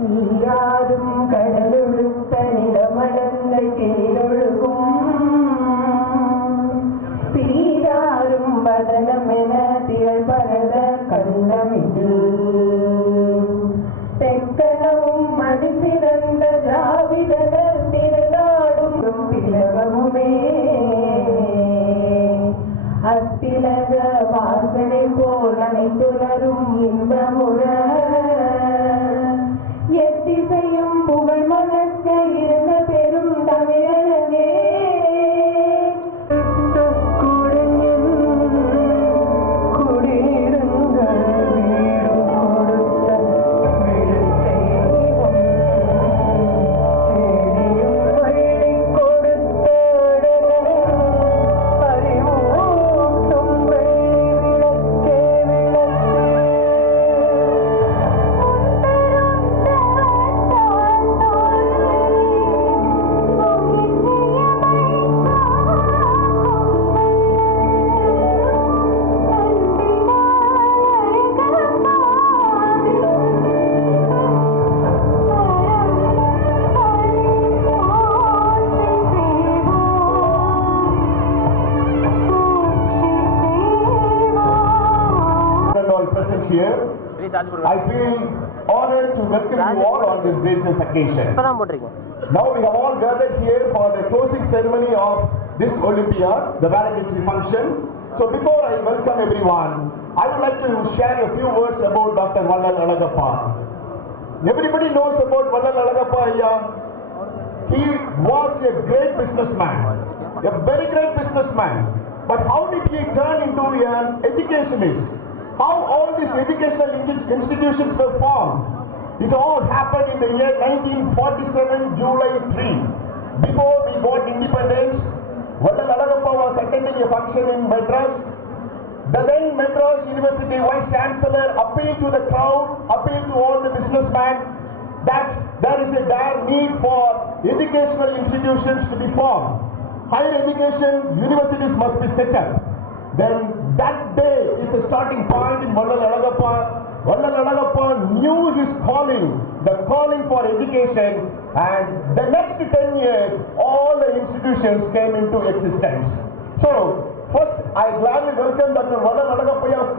நீராடும் கடலொழுத்த நிலமடந்த கீழொழுகும் சீராரும் வதனமென திகழ்பரத கண்ணமிதில் தெக்கனவும் மதிசிறந்த திராவிடர் திருநாடும் திலகமுமே அத்திலக வாசனை போல் அனைத்துலரும் இன்பமுற எத்திசையும் புகழ் மணக்க இருந்த பெரும் தமிழனே Here, I feel honored to welcome you all on this gracious occasion. Now we have all gathered here for the closing ceremony of this Olympiad, the valedictory function. So before I welcome everyone, I would like to share a few words about Dr. Vallal Alagappa. Everybody knows about Vallal Alagappa here. He was a great businessman, a very great businessman. But how did he turn into an educationist? How all these educational institutions were formed? It all happened in the year 1947, July 3. Before we got independence, Vallal Alagappa was attending a function in Madras. The then Madras University Vice Chancellor appealed to the crowd, appealed to all the businessmen that there is a dire need for educational institutions to be formed. Higher education universities must be set up. Then that day is the starting point in Vallal Alagappa. Vallal Alagappa knew his calling, the calling for education, and the next 10 years, all the institutions came into existence. So, first, I gladly welcome Dr. Vallal Alagappa's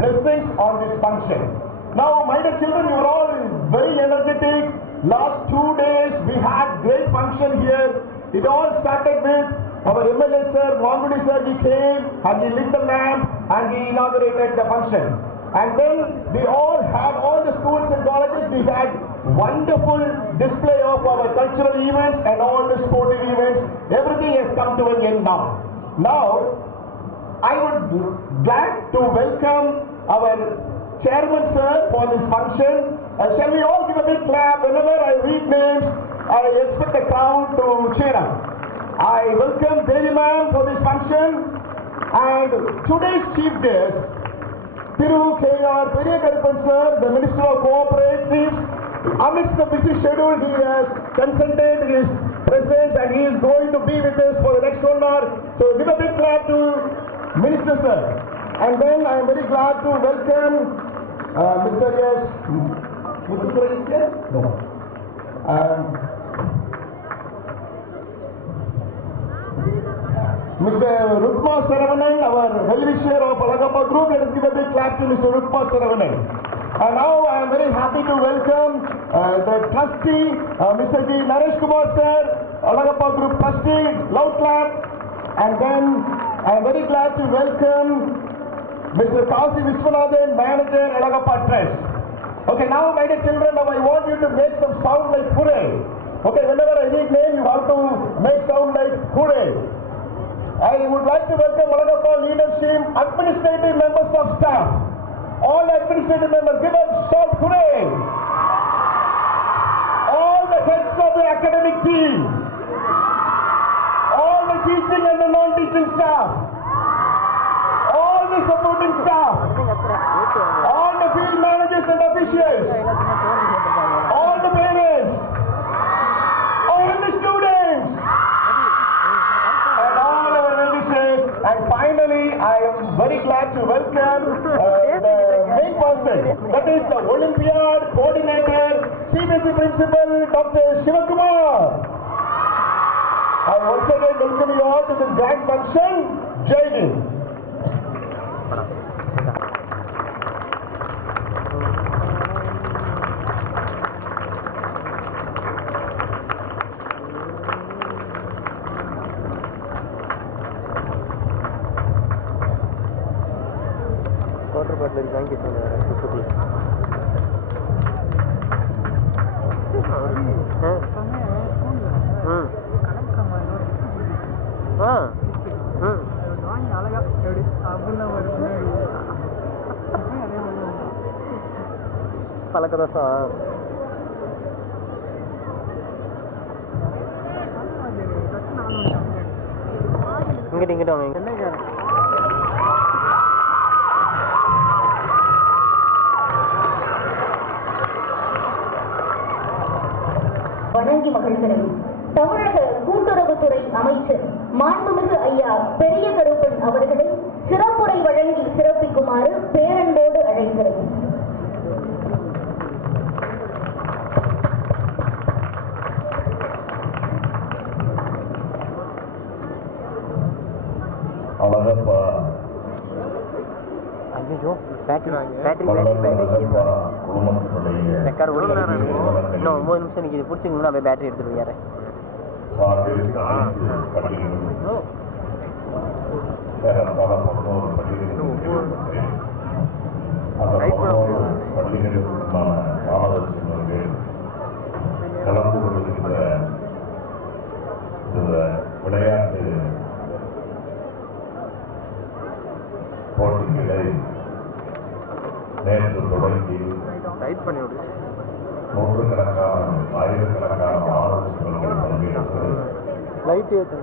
blessings on this function. Now, my dear children, you are all very energetic. Last 2 days, we had great function here. It all started with our MLA sir, Mangudi sir, he came and he lit the lamp and he inaugurated the function. And then we all had, all the schools and colleges, we had wonderful display of our cultural events and all the sporting events. Everything has come to an end now. Now, I would glad to welcome our chairman sir for this function. Shall we all give a big clap? Whenever I read names, I expect the crowd to cheer up. I welcome Devi ma'am for this function, and today's chief guest, Thiru K.R. Periyakarpan sir, the Minister of Cooperatives. Amidst the busy schedule, he has consented his presence and he is going to be with us for the next 1 hour. So give a big clap to Minister sir. And then I am very glad to welcome Mr. S. Muthukurai is here? No. Mr. Rukma Saravanan, our well-wisher of Alagappa Group. Let us give a big clap to Mr. Rukma Saravanan. And now I am very happy to welcome the trustee, Mr. G. Naresh Kumar sir, Alagappa Group trustee. Loud clap. And then I am very glad to welcome Mr. Kasi Viswanathan, manager, Alagappa Trust. Okay, now my dear children, now I want you to make some sound like hooray. Okay, whenever I read name, you have to make sound like hooray. I would like to welcome Alagappa leadership, administrative members of staff. All administrative members, give a shout hooray. All the heads of the academic team. All the teaching and the non-teaching staff. All the supporting staff. All the field managers and officials. All the parents. All the students. And finally, I am very glad to welcome the main person, that is the Olympiad coordinator, CBSE principal, Dr. Shivakumar. I once again welcome you all to this grand function. Jai Hind. Water bottle வாங்கி சொன்னார் புத்தூரில். பழக்கதோசா இங்கிட்ட வாங்க. வணங்கி மகிழ்கிறேன். தமிழக கூட்டுறவுத்துறை அமைச்சர் மாண்புமிகு ஐயா பெரிய கருப்பன் அவர்களை சிறப்புரை வழங்கி சிறப்பிக்குமாறு பேரன்போடு அழைக்கிறேன். அழகப்பா இன்னும் 9 நிமிஷம் நீங்க இது பிடிச்சிங்கன்னா அப்படியே பேட்டரி எடுத்துட்டு யாரு சார்பில் அனைத்து பள்ளிகளும் ஏறத்தாழ 11 பள்ளிகளும் அந்த 11 பள்ளிகளுக்குமான மாணவ செல்வங்கள் கலந்து கொள்கின்ற இந்த விளையாட்டு போட்டிகளை நேற்று தொடங்கி நூற்றுக்கணக்கான ஆயிரக்கணக்கான மாணவ செல்வங்கள் பங்கேற்று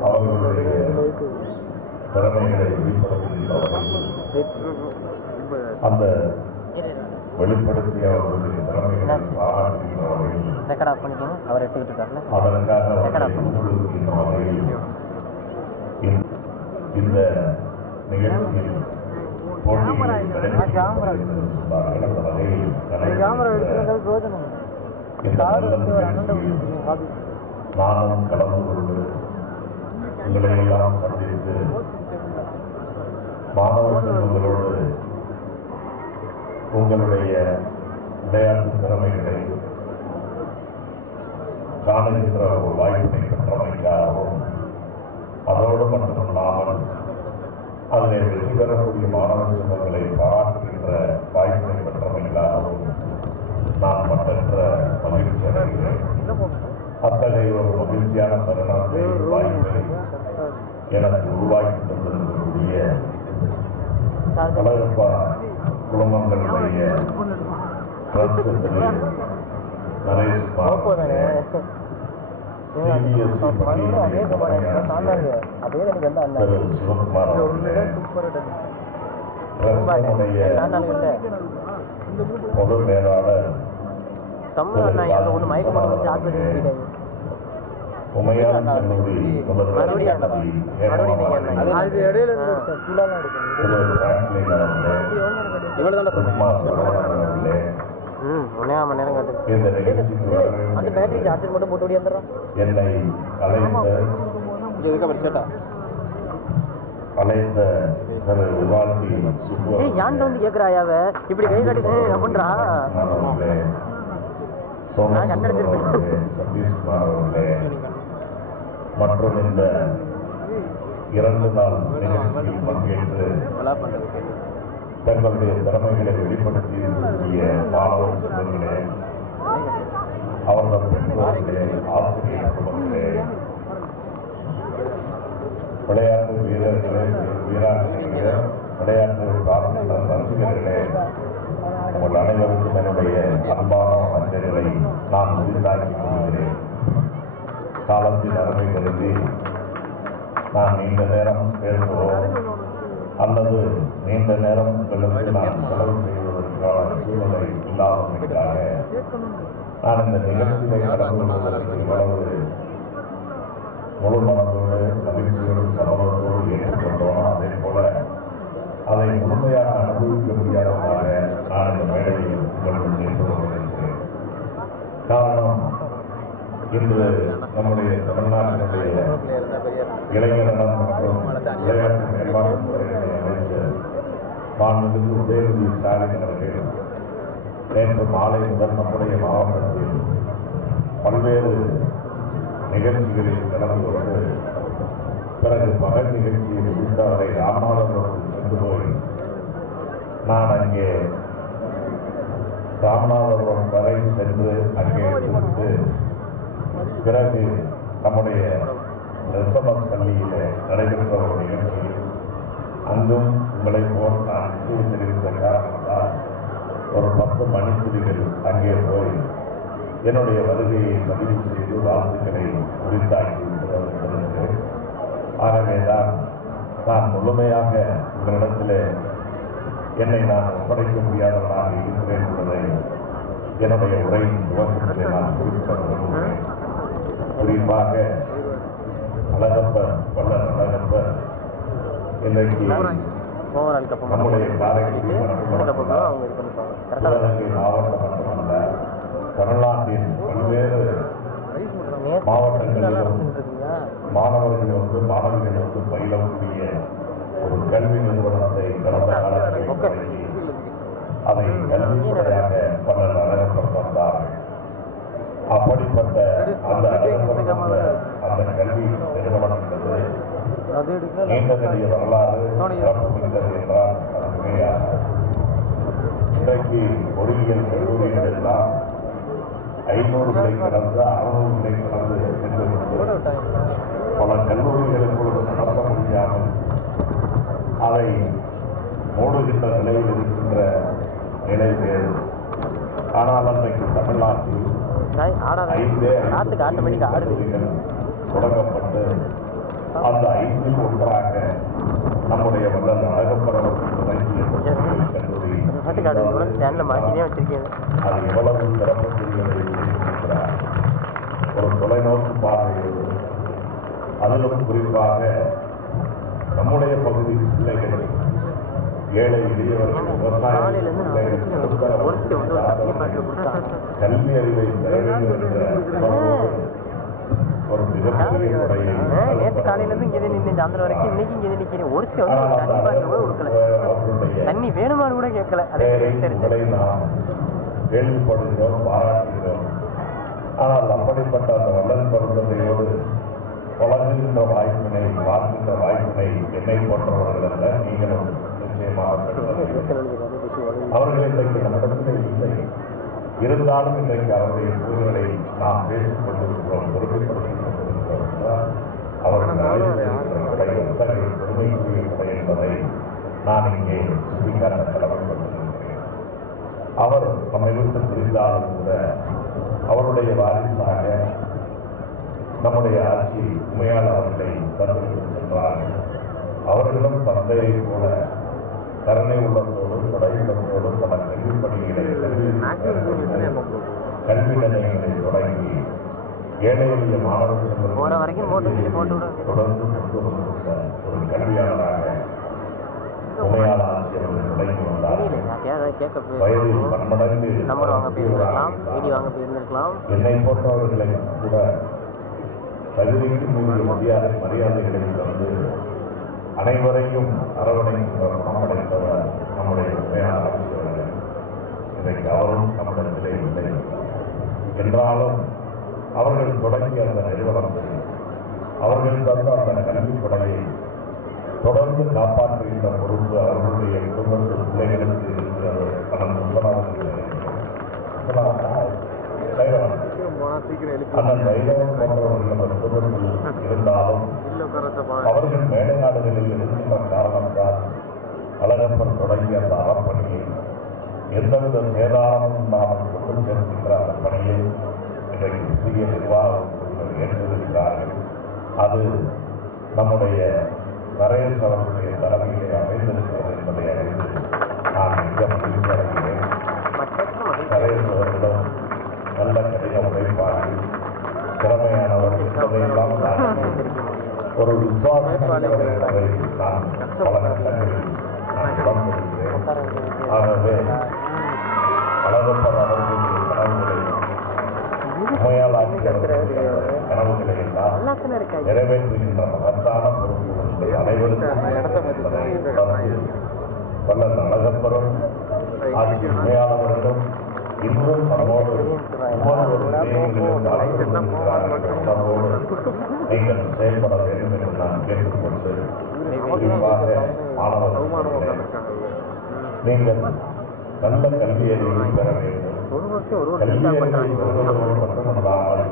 அவர்களுடைய திறமைகளை வெளிப்படுத்துகின்ற வகையில் அந்த வெளிப்படுத்தி அவர்களுடைய திறமைகளை பாராட்டுகின்ற வகையில் அதற்காக அவர்களை ஊக்குவிக்கின்ற வகையில் இந்த நிகழ்ச்சியில் போட்டிகளை நடைபெற்று சொன்னார்கள். அந்த வகையில் இந்த நல்ல நிகழ்ச்சியில் நானும் கலந்து கொண்டு உங்களை எல்லாம் சந்தித்து மாணவ செல்வங்களோடு உங்களுடைய விளையாட்டு திறமைகளை காணுகின்ற ஒரு வாய்ப்பினை பெற்றமைக்காகவும் அதோடு மட்டுமல்லாமல் அதில் வெற்றி பெறக்கூடிய மாணவ செல்வங்களை பாராட்டுகின்ற வாய்ப்பினை பெற்றமைக்காகவும் நான் மற்றற்ற மகிழ்ச்சி அடைகிறேன். அத்தகைய ஒரு மகிழ்ச்சியான தருணத்தை வாய்ப்பை எனக்கு உருவாக்கி தந்திருக்கக்கூடிய அழகப்பா குடும்பங்களுடைய ட்ரஸ்ட் திரு நரேஷ்குமார், சிபிஎஸ்இ பள்ளியினுடைய தலைமை ஆசிரியர் திரு சிவகுமார் அவர்களே, ட்ரஸ்டினுடைய பொது மேலாளர் உமையான் கல்லூரி முதல்வர் இந்த நிகழ்ச்சிக்கு என்னை அழைத்த திரு விவால்டி சதீஷ்குமார் அவர்களே மற்றும் இந்த 2 நாள் நிகழ்ச்சியில் பங்கேற்று தங்களுடைய திறமைகளை வெளிப்படுத்தி இருக்கக்கூடிய மாணவ செல்வங்களே, அவர்கள் பெற்றோர்களே, ஆசிரியர் குடும்பங்களே, விளையாட்டு வீரர்களே, வீராங்கனைகளே, விளையாட்டு காண்கின்ற ரசிகர்களே, உங்கள் அனைவருக்கும் என்னுடைய அன்பான வந்தங்களை நான் உரித்தாக்கிக் கொள்கிறேன். காலத்தின் அருமை கருதி நான் நீண்ட நேரம் பேசவோ அல்லது நீண்ட நேரம் உங்களுக்கு நான் செலவு செய்வதற்கான சூழ்நிலை இல்லாதமைக்காக நான் இந்த நிகழ்ச்சியை கலந்து கொள்வதற்கு இவ்வளவு முழு மனதோடு மகிழ்ச்சியோடு சமூகத்தோடு ஏற்றுக்கொண்டோம். அதே போல அதை முழுமையாக அனுபவிக்க முடியாததாக நான் இளைஞர் நலன் மற்றும் விளையாட்டு மேம்பாட்டுத்துறையினுடைய அமைச்சர் மாண்புமிகு உதயநிதி ஸ்டாலின் அவர்கள் நேற்று மாலை முதல் நம்முடைய மாவட்டத்தில் பல்வேறு நிகழ்ச்சிகளில் கலந்து கொண்டு பிறகு பகல் நிகழ்ச்சியை முடித்து அவரை ராமநாதபுரத்தில் சென்று போய் நான் அங்கே ராமநாதபுரம் வரை சென்று அங்கே விட்டுவிட்டு பிறகு நம்முடைய எஸ்எம்எஸ் பள்ளியில் நடைபெற்ற ஒரு நிகழ்ச்சியில் அங்கும் உங்களை போல் நான் இசை தெரிவித்த காரணத்தால் ஒரு 10 மணித்துளிகள் அங்கே போய் என்னுடைய வருகையை பதிவு செய்து வாழ்த்துக்களை உரித்தாக்கி விட்டு வந்திருக்கிறேன். ஆகவேதான் நான் முழுமையாக உங்களிடத்தில் என்னை நான் ஒப்படைக்க முடியாதவனாக இருக்கிறேன் என்பதை என்னுடைய உரையின் துவக்கத்திலே நான் குறிப்பிட விரும்புகிறேன். குறிப்பாக அழகப்பர் வள்ளல் அழகப்பர் இன்றைக்கு நம்முடைய காரைக்குடி சிவகங்கை மாவட்டம் மட்டுமல்ல தமிழ்நாட்டின் பல்வேறு மாவட்டங்களிலும் மாணவர்கள் மாணவிகள் பயிலக்கூடிய ஒரு கல்வி நிறுவனத்தை கடந்த காலங்களில் தொடங்கி அதை கல்வித்துறையாக பலர் அழகப்பர் தந்தார்கள். அப்படிப்பட்ட அந்த அழகப்பர் தந்த அந்த கல்வி நிறுவனம் என்பது நீண்ட நெடிய வரலாறு சிறப்பு மிக்கது என்றால் அது மிகையாக. இன்றைக்கு பொறியியல் கல்லூரிகள் எல்லாம் 500களை கடந்து 600களை கடந்து சென்று கொண்டு பல கல்லூரிகள் இப்பொழுது நடத்த முடியாமல் அதை மூடுகின்ற நிலையில் இருக்கின்ற நிலை வேறு. ஆனால் அன்றைக்கு தமிழ்நாட்டில் 5 கல்லூரிகள் தொடங்கப்பட்டு அந்த 5இல் ஒன்றாக நம்முடைய வள்ளல் அழகப்பர் அவர்கள் தொடங்கிய கல்லூரி அது எவ்வளவு சிறப்புக்குரியதை செய்திருக்கிறார். ஒரு தொலைநோக்கு பார்வையோடு அதிலும் குறிப்பாக நம்முடைய பகுதி பிள்ளைகள் ஏழை எளியவர்கள் விவசாயிகள் கல்வி அறிவை பெற வேண்டும் என்ற ஒரு மிகப்பெரிய உடையை நேற்று காலையிலேருந்து இங்கே நின்று சாயந்தரம் வரைக்கும் இன்னைக்கு இங்கே நிற்கிறேன். ஒருத்தர் வந்து தண்ணி பாட்டில் கூட கொடுக்கல, தண்ணி வேணுமான்னு கூட கேட்கல. அதே உங்களை நாம் கேள்விப்படுகிறோம், பாராட்டுகிறோம். ஆனால் அப்படிப்பட்ட அந்த வள்ளல் பருந்ததையோடு பழகுகின்ற வாய்ப்பினை பார்க்கின்ற வாய்ப்பினை என்னை போன்றவர்கள் அல்ல நீங்களும் நிச்சயமாக பெறுவீர்கள். அவர்கள் இன்றைக்கு நம்மிடத்தில் இல்லை. இருந்தாலும் இன்றைக்கு அவருடைய கூறுகளை நாம் பேசிக் கொண்டிருக்கிறோம், பெருமைப்படுத்திக் கொண்டிருக்கிறோம் என்றால் அவர்கள் அழைத்திருக்கிற விடை எத்தகைய பெருமைக்குரிய விடை என்பதை நான் இங்கே சுட்டிக்காட்ட கடமைப்பட்டிருக்கிறேன். அவர் நம்மை விட்டு பிரிந்தாலும் கூட அவருடைய வாரிசாக நம்முடைய ஆட்சி உண்மையால் அவர்களை தந்துவிட்டு சென்றார்கள். அவர்களும் தந்தையை போல கருணை உள்ளத்தோடு கொடை உள்ளத்தோடு பல கல்வி பணிகளை கல்வி நிலையங்களை தொடங்கி ஏழை எளிய மாணவ செல்வர்கள் தொடர்ந்து கொண்டு வந்திருந்த ஒரு கல்வியாளராக உண்மையால் ஆட்சி அவர்கள் தொடங்கி வந்தார்கள். வயதில் பன்மடங்கு என்னை போன்றவர்களை கூட தகுதிக்கு மீறிய மரியாதைகளை தந்து அனைவரையும் அரவணைக்கின்ற குணமடைத்தவர் நம்முடைய உண்மையான ஆட்சியவர்கள். இன்றைக்கு அவரும் நம்மிடத்திலே இல்லை என்றாலும் அவர்கள் தொடங்கிய அந்த நிறுவனத்தை அவர்கள் தந்த அந்த கல்வி கொடையை தொடர்ந்து காப்பாற்றுகின்ற பொறுப்பு அவர்களுடைய குடும்பத்தில் பிள்ளைகளுக்கு இருக்கிறது. அண்ணன் விஸ்வநாதன் அண்ணன் வைரவன் போன்றவர்கள் அந்த குடும்பத்தில் இருந்தாலும் அவர்கள் மேலை நாடுகளில் இருக்கின்ற காரணத்தால் அழகப்பர் தொடங்கிய அந்த அறப்பணியை எந்தவித சேதாரமும் இல்லாமல் கொண்டு சேர்க்கின்ற அந்த பணியை இன்றைக்கு புதிய நிர்வாகம் ஏற்றிருக்கிறார்கள். அது நம்முடைய நரேஷ் அவர்களுடைய தலைமையிலே அமைந்திருக்கிறது என்பதை அறிந்து நான் மிக மகிழ்ச்சி அடைகிறேன். நரேஷ் அவர்களும் நல்ல கடின உழைப்பாளி, திறமையானவர் என்பதையெல்லாம் தாண்டி ஒரு விசுவாசம் என்பதை நான் பல கட்டங்களில் நான் உணர்ந்திருக்கிறேன். ஆகவே அழகப்பர் அவர்களுடைய கனவுகளை உண்மையால் ஆட்சி அவர்களுடைய கனவுகளை எல்லாம் நிறைவேற்றுகின்ற மகத்தான பொறுப்பு உங்கள் அனைவருக்கும் என்பதை உணர்ந்து வல்லல் அழகப்பெறும் ஆட்சி உண்மையாளர்களும் இன்றும் நம்மோடு ஒவ்வொரு இதயங்களிலும் வாழ்ந்து கொண்டிருக்கிறார்கள் என்ற உணர்வோடு நீங்கள் செயல்பட வேண்டும் என்று நான் கேட்டுக்கொண்டு குறிப்பாக மாணவ செல்வங்களே, நீங்கள் நல்ல கல்வி அறிவை பெற வேண்டும். கல்வி அறிவை பெறுவதோடு மட்டுமல்லாமல்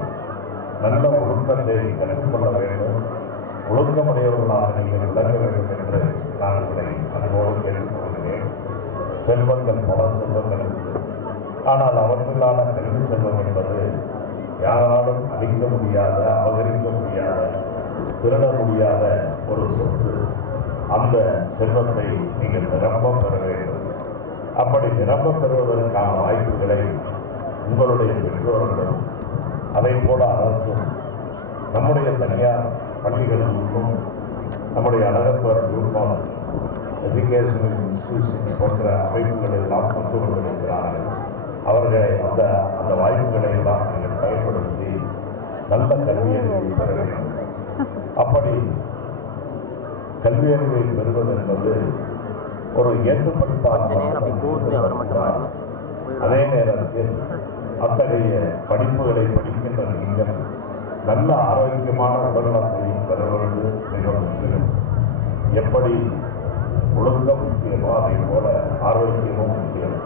நல்ல ஒழுக்கத்தை கற்றுக்கொள்ள வேண்டும். ஒழுக்கமுடையவர்களாக நீங்கள் விளங்க வேண்டும் என்று நான் உங்களை அன்போடு கேட்டுக்கொள்கிறேன். செல்வங்கள் பல செல்வங்கள் உண்டு. ஆனால் அவற்றிலான கல்வி செல்வம் என்பது யாராலும் அளிக்க முடியாத, அபகரிக்க முடியாத, திருட முடியாத ஒரு சொத்து. அந்த செல்வத்தை நீங்கள் நிரம்ப பெற வேண்டும். அப்படி நிரம்ப பெறுவதற்கான வாய்ப்புகளை உங்களுடைய பெற்றோர்களும் அதை போல அரசும் நம்முடைய தனியார் பள்ளிகளுக்கும் நம்முடைய அழகப்பர் குரூப் எஜுகேஷனல் இன்ஸ்டிடியூஷன்ஸ் போன்ற அமைப்புகளை எல்லாம் கொண்டு கொண்டிருக்கிறார்கள். அவர்களை அந்த வாய்ப்புகளை எல்லாம் நீங்கள் பயன்படுத்தி நல்ல கல்வியறிவை பெற வேண்டும். அப்படி கல்வியறிவை பெறுவது என்பது ஒரு ஏற்றுப்படிப்பாக அதே நேரத்தில் அத்தகைய படிப்புகளை படிக்கின்ற நீங்கள் நல்ல ஆரோக்கியமான உடல்நலத்தை பெறுவது மிக முக்கியம். எப்படி ஒழுக்கம் முக்கியமோ அதை போல ஆரோக்கியமும் முக்கியம்.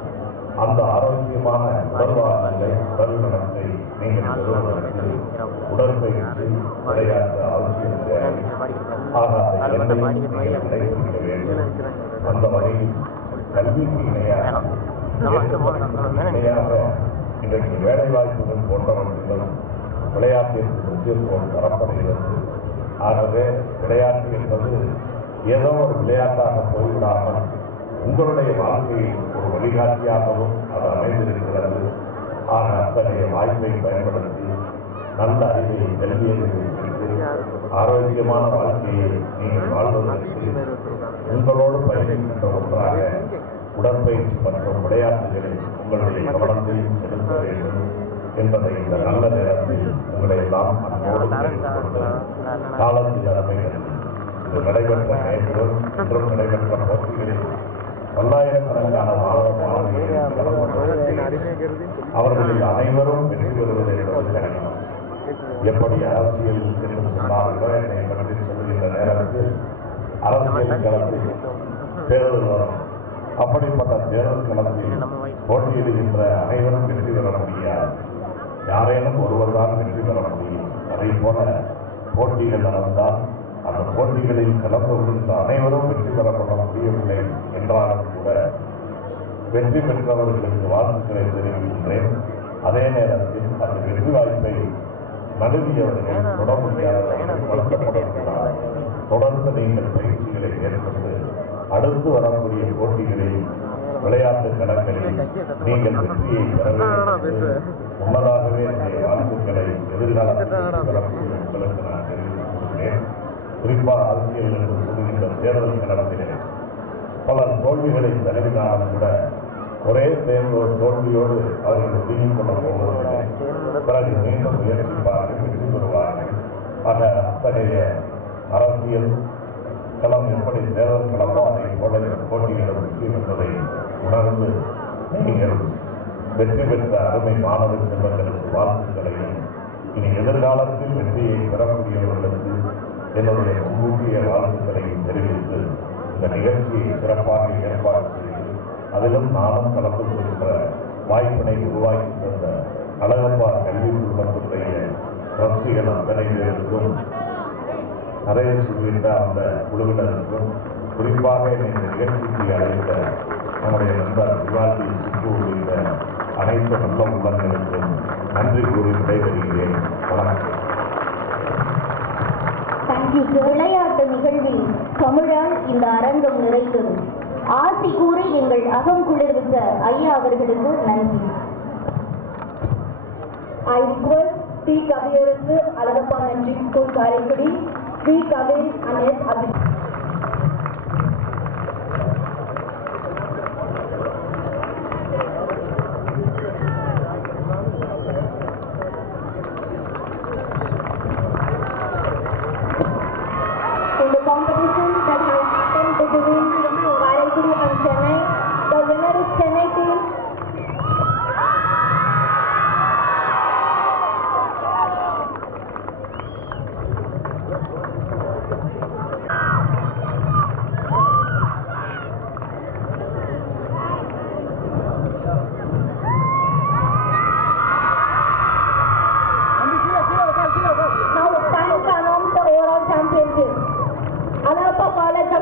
அந்த ஆரோக்கியமான உடல்வாழ்நிலை, உடல் நலத்தை நீங்கள் பெறுவதற்கு உடற்பயிற்சி, விளையாட்டு அவசியம் தேவை. ஆக அந்த இரண்டையும் நீங்கள் கடைபிடிக்க வேண்டும். அந்த வகையில் கல்விக்கு இணையாக இன்றைக்கு வேலை வாய்ப்புகள் போன்றவற்றிலும் விளையாட்டிற்கு முக்கியத்துவம் தரப்படுகிறது. ஆகவே விளையாட்டு என்பது ஏதோ ஒரு விளையாட்டாக போய்விடாமல் உங்களுடைய வாழ்க்கையில் ஒரு வழிகாட்டியாகவும் அது அமைந்திருக்கிறது. ஆக அத்தகைய வாய்ப்பை பயன்படுத்தி நல்ல அறிவை, கல்வி அறிவை பெற்று ஆரோக்கியமான வாழ்க்கையை நீங்கள் வாழ்வதற்கு உங்களோடு பயணிக்கின்ற ஒன்றாக உடற்பயிற்சி மற்றும் விளையாட்டுகளில் உங்களுடைய கவனத்தையும் செலுத்த வேண்டும் என்பதை இந்த நல்ல நேரத்தில் உங்களை எல்லாம் அன்போடு கேட்டுக்கொண்டு காலத்தில் அருமைகள் இது நடைபெற்ற நேற்றும் இன்றும் நடைபெற்ற போட்டிகளில் பல்லாயிரக்கணக்கான மாணவ மாணவியர்கள் அவர்களில் அனைவரும் வெற்றி பெறுவது என்பது கடினம். எப்படி அரசியல் என்று சொன்னார்களோ என்னை பற்றி சொல்லுகின்ற நேரத்தில் அரசியல் களத்தில் தேர்தல் வரும். அப்படிப்பட்ட தேர்தல் களத்தில் போட்டியிடுகின்ற அனைவரும் வெற்றி பெற முடியாது. யாரேனும் ஒருவர் தான் வெற்றி பெற முடியும். அதை போல போட்டிகள் நடந்தால் அந்த போட்டிகளில் கலந்து கொள்கின்ற அனைவரும் வெற்றி பெறப்பட முடியவில்லை என்றாலும் கூட வெற்றி பெற்றவர்களுக்கு வாழ்த்துக்களை தெரிவிக்கின்றேன். அதே நேரத்தில் அந்த வெற்றி வாய்ப்பை நழுவியவர்கள் தொட முடியாதவர்கள் வருத்தப்படக்கூடாது. தொடர்ந்து நீங்கள் பயிற்சிகளை மேற்கொண்டு அடுத்து வரக்கூடிய போட்டிகளில் விளையாட்டு களங்களில் நீங்கள் வெற்றியை பெற வேண்டும். முன்னதாகவே என்னுடைய வாழ்த்துக்களை எதிர்காலத்தில் பெறக்கூடிய உங்களுக்கு நான் தெரிவித்துக் கொள்கிறேன். குறிப்பாக அரசியல் என்று சொல்கின்ற தேர்தல் களத்திலே பலர் தோல்விகளை தழுவினாலும் கூட ஒரே தோல்வியோடு அவர்கள் ஒதுங்கிக் கொள்ள போவதில்லை. பிறகு மீண்டும் முயற்சிப்பார்கள், வெற்றி பெறுவார்கள். ஆக அத்தகைய அரசியல் களம் எப்படி தேர்தல் களமோ அதை போல இந்த போட்டிகள் முக்கியம் என்பதை உணர்ந்து நீங்கள் வெற்றி பெற்ற அருமை மாணவ செல்வங்களுக்கு வாழ்த்துக்களையும் இனி எதிர்காலத்தில் வெற்றியை பெறக்கூடியவர்களுக்கு என்னுடைய முன்கூட்டிய வாழ்த்துக்களையும் தெரிவித்து இந்த நிகழ்ச்சியை சிறப்பாக ஏற்பாடு செய்து அதிலும் நானும் கலந்து கொள்கின்ற வாய்ப்பினை உருவாக்கி தந்த அழகப்பா கல்வி குழுமத்தினுடைய ட்ரஸ்டிகள் அத்தனை பேருக்கும் நரேஷ் உள்ளிட்ட அந்த குழுவினருக்கும் குறிப்பாக இந்த நிகழ்ச்சிக்கு அழைத்த நம்முடைய நண்பர் திவாலி சிப்பு உள்ளிட்ட அனைத்து நல்ல உள்ளங்களுக்கும் நன்றி கூறி விடைபெறுகிறேன். வணக்கம். Thank you sir. விளையாட்டு நிகழ்வில் தமிழால் இந்த அரங்கம் நிறைந்தது. ஆசி கூறி எங்கள் அகம் குளிர்வித்த ஐயா அவர்களுக்கு நன்றி. I request T. Kaviyarasu, Alagappa Metric School, Karaikudi, V. Kavir and S. Abhishek.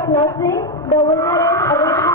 of Nursing, the winner is awarded